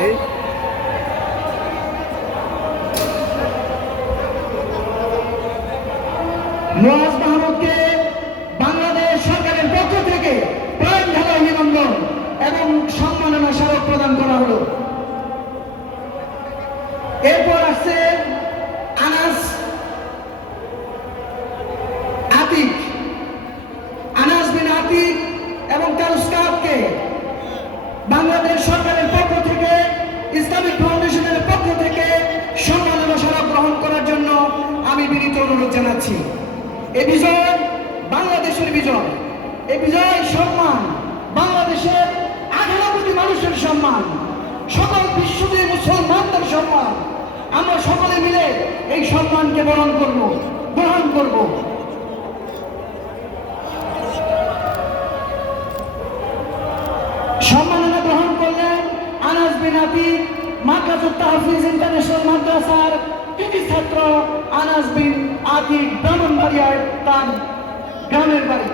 এই নওয়াজ মাহমুদকে বাংলাদেশ সরকারের পক্ষ থেকে প্রাণ ঢালা অভিনন্দন এবং সম্মাননা স্মারক প্রদান করা হলো। এরপর আসছে আনাস আতিক। আনাস বিন আতিক এবং তার উস্তাদকে বাংলাদেশ সরকারের ইসলামিক ফাউন্ডেশনের পক্ষ থেকে সম্মাননা স্মারক গ্রহণ করার জন্য আমি বিনীত অনুরোধ জানাচ্ছি। এ বিজয় বাংলাদেশের বিজয়। এ বিজয় সম্মান বাংলাদেশের আঠারো কোটি মানুষের সম্মান। সকল বিশ্বজুড়ে মুসলমানদের সম্মান। আমরা সকলে মিলে এই সম্মানকে বরণ করব গ্রহণ করব। করলেন আনাস বিন আবিদ মাকাজুত তাহফিজ ইন্টারন্যাশনাল মাদ্রাসার কৃতি ছাত্র আনাস বিন আতিক ব্রাহ্মণবাড়িয়ায় তার গ্রামের বাড়ি।